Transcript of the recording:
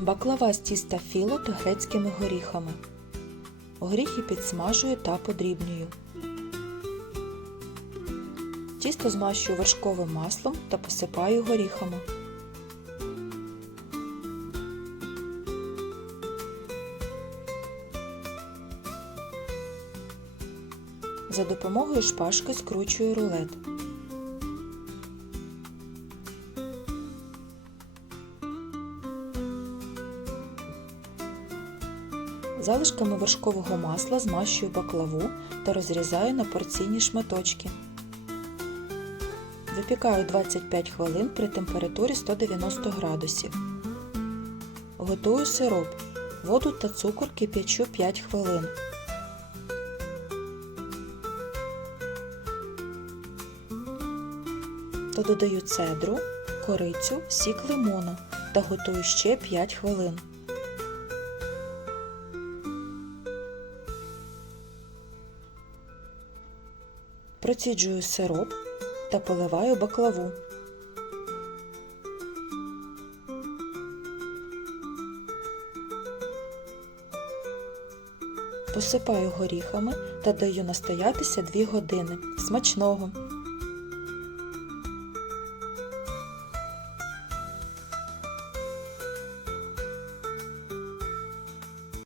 Баклава з тіста філо та грецькими горіхами. Горіхи підсмажую та подрібнюю. Тісто змащую вершковим маслом та посипаю горіхами. За допомогою шпажки скручую рулет. Залишками вершкового масла змащую баклаву та розрізаю на порційні шматочки. Випікаю 25 хвилин при температурі 190 градусів. Готую сироп. Воду та цукор кип'ячу 5 хвилин. То додаю цедру, корицю, сік лимона та готую ще 5 хвилин. Проціджую сироп та поливаю баклаву. Посипаю горіхами та даю настоятися 2 години. Смачного!